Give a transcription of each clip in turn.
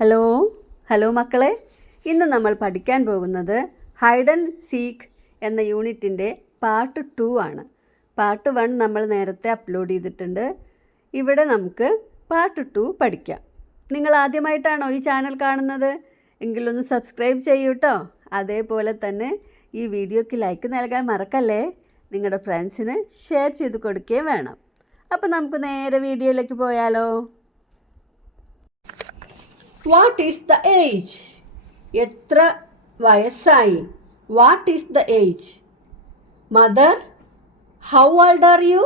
Hello hello മക്കളെ, ഇന്ന് നമ്മൾ പഠിക്കാൻ പോകുന്നത് ഹൈഡ് ആൻഡ് സീക്ക് എന്ന യൂണിറ്റിൻ്റെ പാർട്ട് 2 ആണ്. പാർട്ട് 1 നമ്മൾ നേരത്തെ അപ്ലോഡ് ചെയ്തിട്ടുണ്ട്. ഇവിടെ നമുക്ക് പാർട്ട് 2 പഠിക്കാം. നിങ്ങൾ ആദ്യമായിട്ടാണോ ഈ ചാനൽ കാണുന്നത്? എങ്കിലൊന്ന് സബ്സ്ക്രൈബ് ചെയ്യൂ കേട്ടോ. അതേപോലെ തന്നെ ഈ വീഡിയോയ്ക്ക് ലൈക്ക് നൽകാൻ മറക്കല്ലേ. നിങ്ങളുടെ ഫ്രണ്ട്സിന് ഷെയർ ചെയ്ത് കൊടുക്കുകയും വേണം. അപ്പോൾ നമുക്ക് നേരെ വീഡിയോയിലേക്ക് പോയാലോ. What is the age? എത്ര വയസ്സായി? What is the age? Mother, how old are you?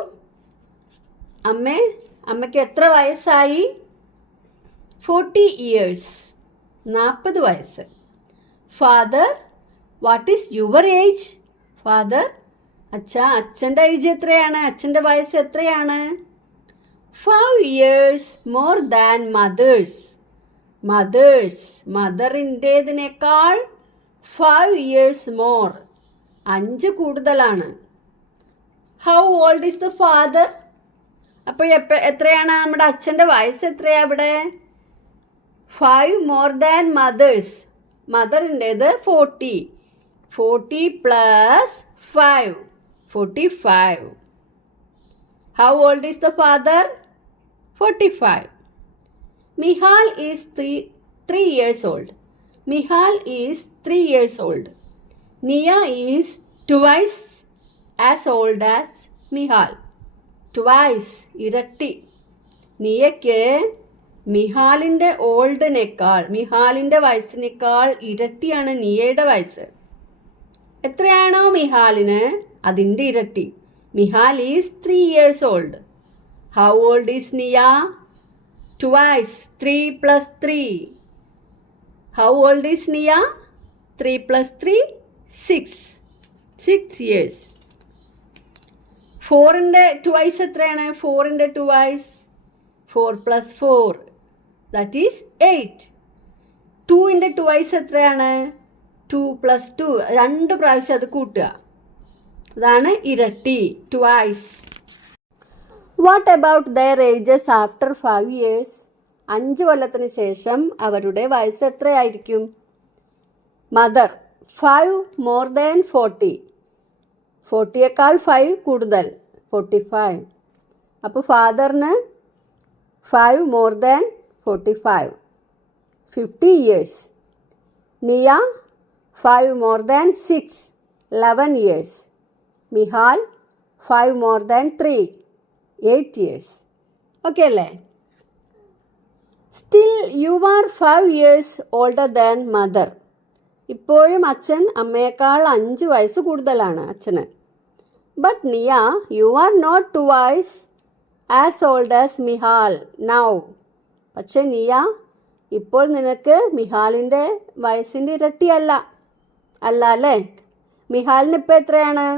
അമ്മയ്ക്ക് എത്ര വയസ്സായി? 40 years. 40 വയസ്സ്. Father, what is your age? Father, അച്ഛൻ്റെ ഏജ് എത്രയാണ്? അച്ഛൻ്റെ വയസ്സ് എത്രയാണ്? 5 years more than mothers. മദറിൻ്റേതിനേക്കാൾ 5 years more, 5 കൂടുതലാണ്. How old is the father? അപ്പോൾ എത്രയാണ് നമ്മുടെ അച്ഛൻ്റെ വയസ്സ്? എത്രയാ അവിടെ? 5 മോർ ദാൻ മദേഴ്സ്. മദറിൻ്റേത് 40. 40 plus 5, 45. How old is the father? 45. Mihal is 3 years old. Mihal is 3 years old. Nia is twice as old as Mihal. Twice, ഇരട്ടി. നിയയ്ക്ക് മിഹാലിൻ്റെ മിഹാലിൻ്റെ വയസ്സിനേക്കാൾ ഇരട്ടിയാണ് നിയയുടെ വയസ്സ്. എത്രയാണോ മിഹാലിന് അതിൻ്റെ ഇരട്ടി. Mihal is 3 years old. How old is Nia? Twice. 3 plus 3. How old is Nia? 3 plus 3, 6. 6 years. 4ൻ്റെ twice എത്രയാണ്? 4ൻ്റെ twice 4 plus 4, that is 8. 2ൻ്റെ twice എത്രയാണ്? 2 plus 2, 2 പ്രാവശ്യം അത് കൂട്ടുക. അതാണ് ഇരട്ടി, twice. What about their ages after 5 years? 5 കൊല്ലത്തിന് ശേഷം അവരുടെ വയസ്സ് എത്രയായിരിക്കും? Mother 5 more than 40. 40യേക്കാൾ 5 കൂടുതൽ, 45. അപ്പോൾ ഫാദറിന് 5 more than 45, 50 years. Niya 5 more than 6, 11 years. Mihal 5 more than 3, 8 years. Okay അല്ലേ? Still you are 5 years older than mother. ഇപ്പോഴും അച്ഛൻ അമ്മയേക്കാൾ 5 വയസ്സ് കൂടുതലാണ് അച്ഛന്. But Niya, you are not twice as old as Mihal now. പക്ഷെ നിയ, ഇപ്പോൾ നിനക്ക് മിഹാലിൻ്റെ വയസ്സിൻ്റെ ഇരട്ടിയല്ല അല്ലേ? മിഹാലിന് ഇപ്പോൾ എത്രയാണ്?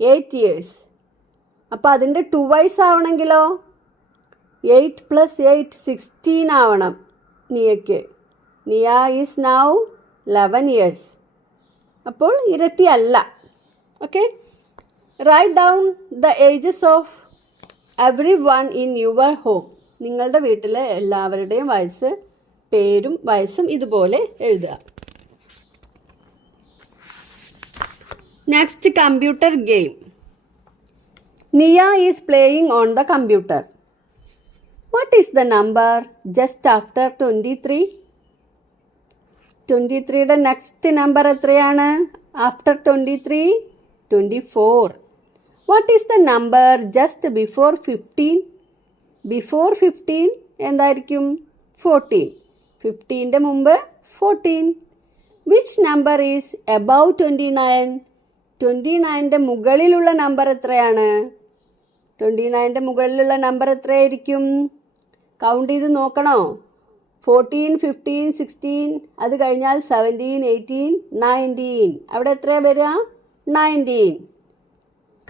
8 years. അപ്പോൾ അതിൻ്റെ 2 വയസ്സ് ആവണമെങ്കിലോ 8 plus 8, 16 ആവണം നിയയ്ക്ക്. നിയ ഈസ് നൗ 11 years. അപ്പോൾ ഇരട്ടി അല്ല. Okay, right down the ages of everyone in your home. നിങ്ങളുടെ വീട്ടിലെ എല്ലാവരുടെയും വയസ്സ്, പേരും വയസ്സും ഇതുപോലെ എഴുതുക. Next, computer game. Nia is playing on the computer. What is the number just after 23? 23യുടെ നെക്സ്റ്റ് നമ്പർ എത്രയാണ്? After 23, 24. What is the number just before 15? Before 15 എന്തായിരിക്കും? 14. 15ൻ്റെ മുമ്പ് 14. Which number is above 29? 29ൻ്റെ മുകളിലുള്ള നമ്പർ എത്രയാണ്? 29ൻ്റെ മുകളിലുള്ള നമ്പർ എത്രയായിരിക്കും? Count ചെയ്ത് നോക്കണോ? 14, 15, 16, അത് കഴിഞ്ഞാൽ 17, 18, 19. അവിടെ എത്രയാണ് വരിക? 19.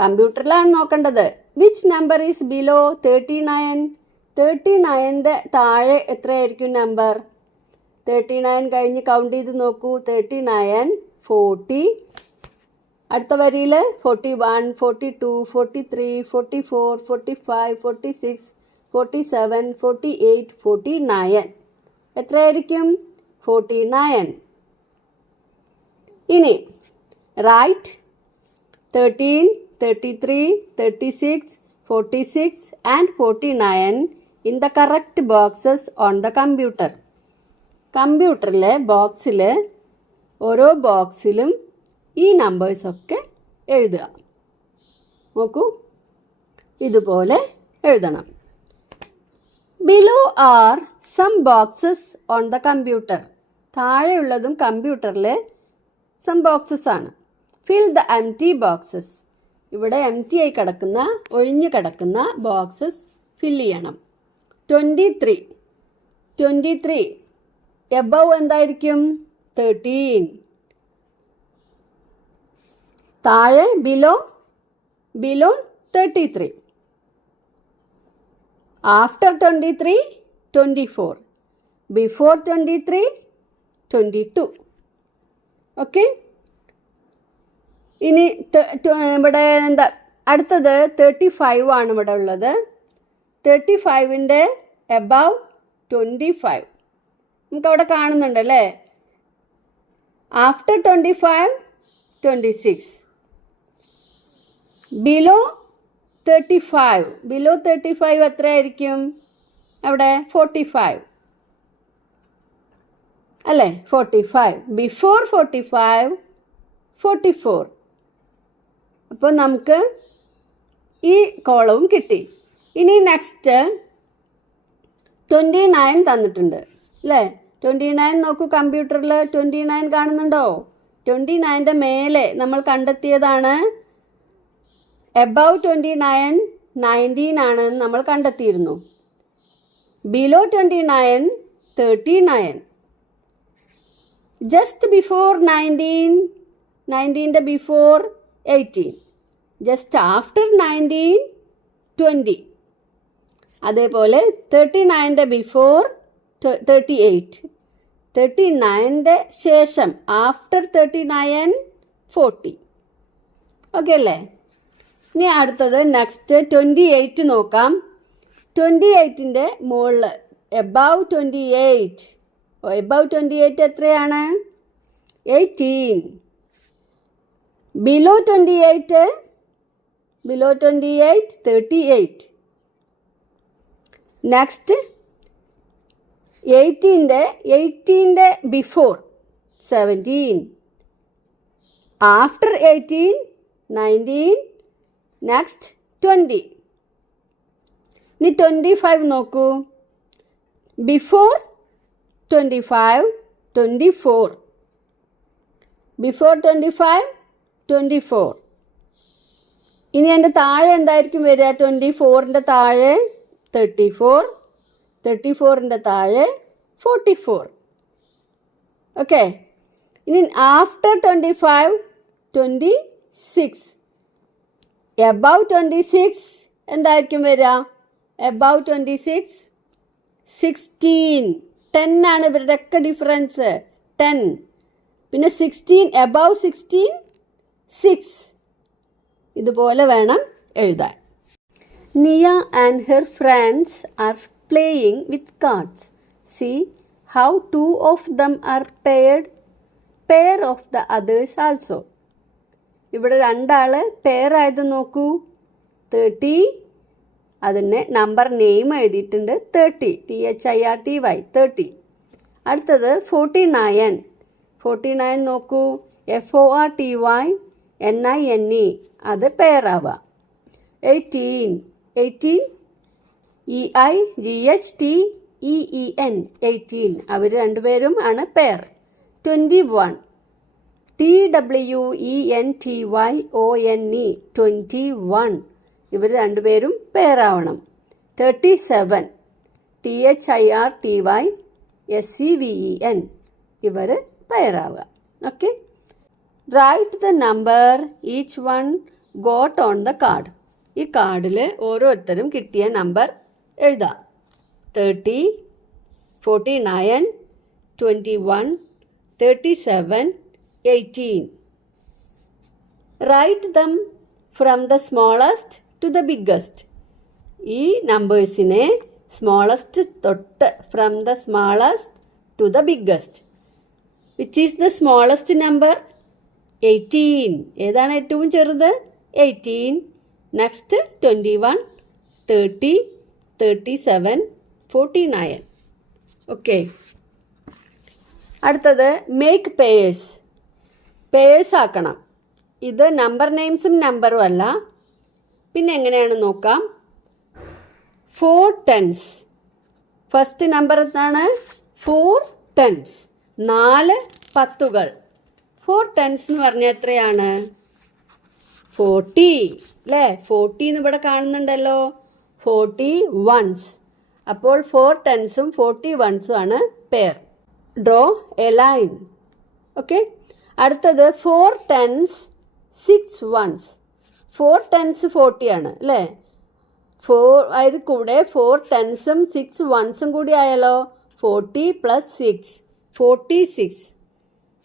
കമ്പ്യൂട്ടറിലാണ് നോക്കേണ്ടത്. Which number is below 39? 39ൻ്റെ താഴെ എത്രയായിരിക്കും നമ്പർ? 39 കഴിഞ്ഞ് കൗണ്ട് ചെയ്ത് നോക്കൂ. 39, 40. അടുത്ത വരിയിൽ 41, 42, 43, 44, 45, 46, 47, 48, 49. എത്രയായിരിക്കും? 49. ഇനി right 13, 33, 36, 46 and 49 in the correct boxes on the computer. കമ്പ്യൂട്ടറിലെ ബോക്സിൽ ഓരോ ബോക്സിലും ഈ നമ്പേഴ്സൊക്കെ എഴുതുക. നോക്കൂ, ഇതുപോലെ എഴുതണം. Below are some boxes on the computer. താഴെയുള്ളതും കമ്പ്യൂട്ടറിലെ സം ബോക്സസ് ആണ്. Fill the empty boxes. ഇവിടെ എംപ്റ്റി ആയി കിടക്കുന്ന, ഒഴിഞ്ഞു കിടക്കുന്ന ബോക്സസ് ഫില്ല് ചെയ്യണം. 23 എബവ് എന്തായിരിക്കും? 13. താഴെ ബിലോ 33. ആഫ്റ്റർ 23 24. ബിഫോർ 23 22. ഓക്കെ. ഇനി ഇവിടെ എന്താ അടുത്തത് 35 ആണ് ഇവിടെ ഉള്ളത്. 35ൻ്റെ എബവ് 25 നമുക്കവിടെ കാണുന്നുണ്ടല്ലേ. ആഫ്റ്റർ 25 26. ബിലോ 35 എത്രയായിരിക്കും? അവിടെ 45 അല്ലേ? 45. ബിഫോർ 45 44. അപ്പോൾ നമുക്ക് ഈ കോളവും കിട്ടി. ഇനി നെക്സ്റ്റ് 29 തന്നിട്ടുണ്ട് അല്ലേ? 29 നോക്കൂ, കമ്പ്യൂട്ടറിൽ 29 കാണുന്നുണ്ടോ? 29ൻ്റെ മേലെ നമ്മൾ കണ്ടെത്തിയതാണ്. എബവ് 29 19 ആണ് നമ്മൾ കണ്ടെത്തിയിരുന്നു. ബിലോ 29 39. ജസ്റ്റ് ബിഫോർ 19ൻ്റെ ബിഫോർ 18. Just after 19 20. അതേപോലെ 39ൻ്റെ ബിഫോർ 38. 39ൻ്റെ ശേഷം ആഫ്റ്റർ 39 40. ഓക്കെ അല്ലേ? ഇനി അടുത്തത് നെക്സ്റ്റ് 28 നോക്കാം. 28ൻ്റെ മുകളിൽ എബവ് 28. എബവ് 28 എത്രയാണ്? 18. ബിലോ 28 38. നെക്സ്റ്റ് 18ൻ്റെ ബിഫോർ 17. ആഫ്റ്റർ 18 19. നെക്സ്റ്റ് 20. ഇനി 25 നോക്കൂ. ബിഫോർ 25 24. ബിഫോർ 25 24. ഇനി എൻ്റെ താഴെ എന്തായിരിക്കും വരിക? 24ൻ്റെ താഴെ 34. 34ൻ്റെ താഴെ 44. ഓക്കെ. ഇനി ആഫ്റ്റർ 25 26. എബവ് 26 എന്തായിരിക്കും വരിക? എബവ് 26 16. 10 ആണ് ഇവരുടെയൊക്കെ ഡിഫറൻസ്. 10. പിന്നെ 16 എബവ് 16 6. ഇതുപോലെ വേണം എഴുതാൻ. നിയ and her friends are playing with cards. See how 2 of them are paired. Pair of the others also. ഇവിടെ 2 ആൾ പെയർ ആയത് നോക്കൂ. 30. അതിന് നമ്പർ നെയിം എഴുതിയിട്ടുണ്ട് 30. THIRTY 30. അടുത്തത് 49. 49 നോക്കൂ. FORTY NINE. അത് പെയർ ആവുക. 18. EIGHTEEN 18. അവർ രണ്ടുപേരും ആണ് പെയർ. 21. TWENTYONE 21. ഇവർ രണ്ടുപേരും പെയർ ആവണം. 37. THIRTY SEVEN. ഇവർ പെയർ ആവുക. Okay. Write the number each one got on the card. ഈ കാർഡിൽ ഓരോരുത്തരും കിട്ടിയ നമ്പർ എഴുതാം. 30, 49, 21, 37, 18. Write them from the smallest to the biggest. ഈ നമ്പേഴ്സിനെ സ്മോളസ്റ്റ് തൊട്ട് from the smallest to the biggest which is the smallest number? 18. ഏതാണ് ഏറ്റവും ചെറുത്? 18. നെക്സ്റ്റ് 21, 30, 37, 49. ഓക്കെ. അടുത്തത് മേക്ക് പേയേഴ്സ്. പേയേഴ്സ് ആക്കണം. ഇത് നമ്പർ നെയിംസും നമ്പറും അല്ല. പിന്നെ എങ്ങനെയാണ് നോക്കാം. 4 tens. ഫസ്റ്റ് നമ്പർ എന്താണ്? 4 tens. 4 പത്തുകൾ. 4 tens എന്ന് പറഞ്ഞാൽ എത്രയാണ്? 40 അല്ലേ? 40 എന്ന് ഇവിടെ കാണുന്നുണ്ടല്ലോ. 40 ones. അപ്പോൾ 4 tensഉം 40 onesഉം ആണ് pair. Draw A line. Okay. അടുത്തത് 4 tens 6 ones. 4 tens 40 ആണ് അല്ലേ? അതിൽ കൂടെ 4 tensഉം 6 onesഉം കൂടി ആയാലോ? 40 + 6 46.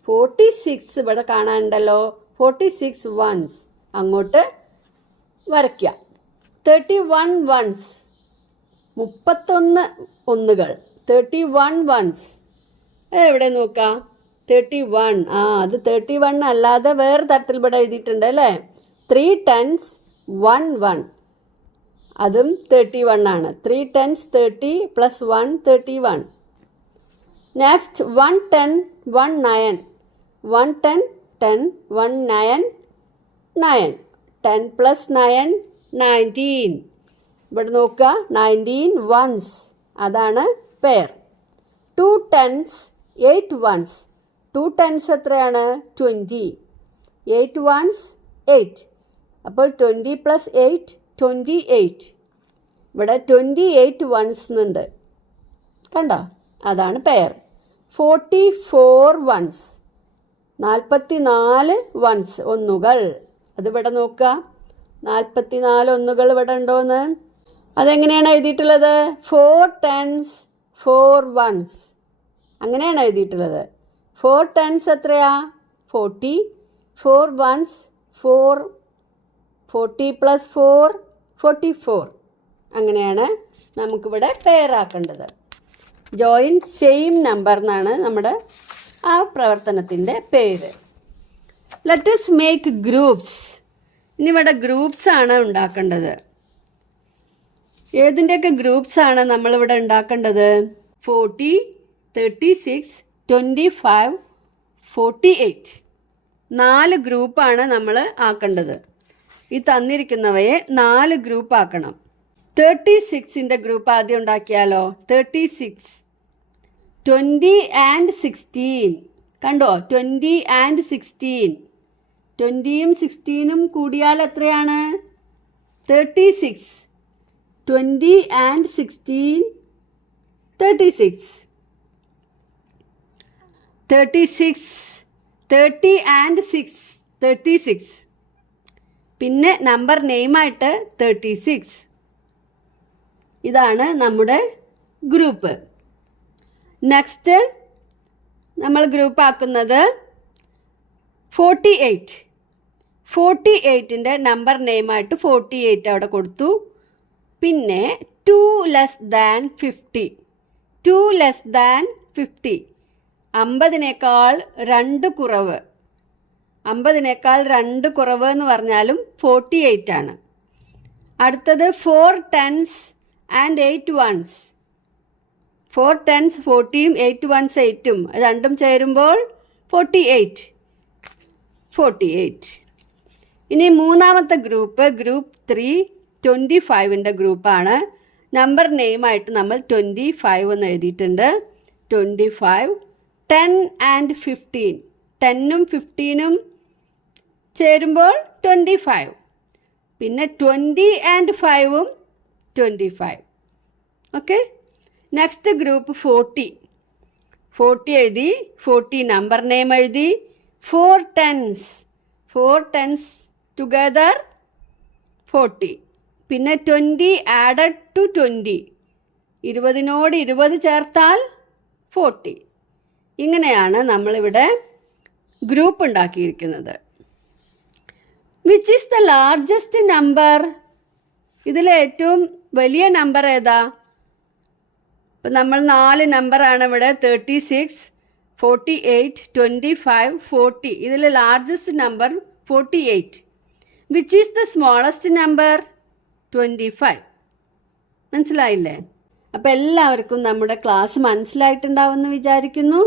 46 ഇവിടെ കാണാനുണ്ടല്ലോ. 46 ones അങ്ങോട്ട് വരയ്ക്കുക. 31 ones. 31 ഒന്നുകൾ. 31 ones. എവിടെ നോക്കാം? 31. അത് 31 അല്ലാതെ വേറെ തരത്തിൽ ഇവിടെ എഴുതിയിട്ടുണ്ട് അല്ലേ? 3 tens 1 1. അതും 31 ആണ്. 3 tens 30 + 1 31. നെക്സ്റ്റ് 1 10 1 9. 1 10 10 1 9 9. 10 + 9 19. ഇവിടെ നോക്കുക. 19 ones. അതാണ് പെയർ. 2 tens 8 ones. 2 tens എത്രയാണ്? 20. 8 ones 8. അപ്പോൾ 20 + 8 28. ഇവിടെ 28 ones ഉണ്ട്. കണ്ടോ? അതാണ് പെയർ. 44 ones. 44 ones ഒന്നുകൾ. അതിവിടെ നോക്കുക. 44 ഒന്നുകൾ ഇവിടെ ഉണ്ടോയെന്ന്. അതെങ്ങനെയാണ് എഴുതിയിട്ടുള്ളത്? 4 tens 4 ones. അങ്ങനെയാണ് എഴുതിയിട്ടുള്ളത്. 4 tens എത്രയാ? 40. 4 ones 4. 40 + 4 44. അങ്ങനെയാണ് നമുക്കിവിടെ പെയർ ആക്കേണ്ടത്. ജോയിൻ സെയിം നമ്പർ എന്നാണ് നമ്മുടെ ആ പ്രവർത്തനത്തിൻ്റെ പേര്. Let's make groups. ഇനി ഇവിടെ ഗ്രൂപ്പ്സ് ആണ് ഉണ്ടാക്കേണ്ടത്. ഏതിൻ്റെയൊക്കെ ഗ്രൂപ്പ്സ് ആണ് നമ്മളിവിടെ ഉണ്ടാക്കേണ്ടത്? 40, 36, 25, 48. 4 ഗ്രൂപ്പാണ് നമ്മൾ ആക്കേണ്ടത്. ഈ തന്നിരിക്കുന്നവയെ 4 ഗ്രൂപ്പ് ആക്കണം. 36ൻ്റെ ഗ്രൂപ്പ് ആദ്യം ഉണ്ടാക്കിയാലോ? 36. 20 and 16. കണ്ടോ? 20 and 16. 20യും 16ഉം കൂടിയാൽ എത്രയാണ്? 36. 20 and 16 36. 36. 30 and 6 36. പിന്നെ നമ്പർ നെയിമായിട്ട് 36. ഇതാണ് നമ്മുടെ ഗ്രൂപ്പ്. നെക്സ്റ്റ് നമ്മൾ ഗ്രൂപ്പ് ആക്കുന്നത് 48. 48ൻ്റെ നമ്പർ നെയിമായിട്ട് 48 അവിടെ കൊടുത്തു. പിന്നെ 2 less than 50. 2 less than 50. 50-നേക്കാൾ 2 കുറവ്. 50-നേക്കാൾ 2 കുറവ് എന്ന് പറഞ്ഞാലും 48 ആണ്. അടുത്തത് 4 tens and 8 ones. 4 tens 40യും 8 ones 8ഉം രണ്ടും ചേരുമ്പോൾ 48. 48. ഇനി മൂന്നാമത്തെ ഗ്രൂപ്പ് 3 25ൻ്റെ ഗ്രൂപ്പാണ്. നമ്പർ നെയിമായിട്ട് നമ്മൾ 25 എന്ന് എഴുതിയിട്ടുണ്ട്. 25. 10 and 15. 10ഉം 15ഉം ചേരുമ്പോൾ 25. പിന്നെ 20 and 5ഉം 25. ഓക്കെ. Next group 40. 40 എഴുതി. 40 നമ്പർ നെയിം എഴുതി. 4 tens. 4 tens together 40. പിന്നെ 20 ആഡഡ് ടു 20. 20നോട് 20 ചേർത്താൽ 40. ഇങ്ങനെയാണ് നമ്മളിവിടെ ഗ്രൂപ്പ് ഉണ്ടാക്കിയിരിക്കുന്നത്. Which is the largest number? ഇതിലെ ഏറ്റവും വലിയ നമ്പർ ഏതാ? ഇപ്പം നമ്മൾ 4 നമ്പറാണ് ഇവിടെ. 36, 48, 25, 40. ഇതിൽ largest number 48. Which is the smallest number? 25. മനസ്സിലായില്ലേ? അപ്പം എല്ലാവർക്കും നമ്മുടെ ക്ലാസ് മനസ്സിലായിട്ടുണ്ടാവുമെന്ന് വിചാരിക്കുന്നു.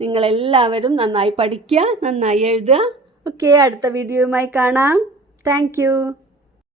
നിങ്ങളെല്ലാവരും നന്നായി പഠിക്കുക, നന്നായി എഴുതുക. ഓക്കെ, അടുത്ത വീഡിയോയുമായി കാണാം. താങ്ക്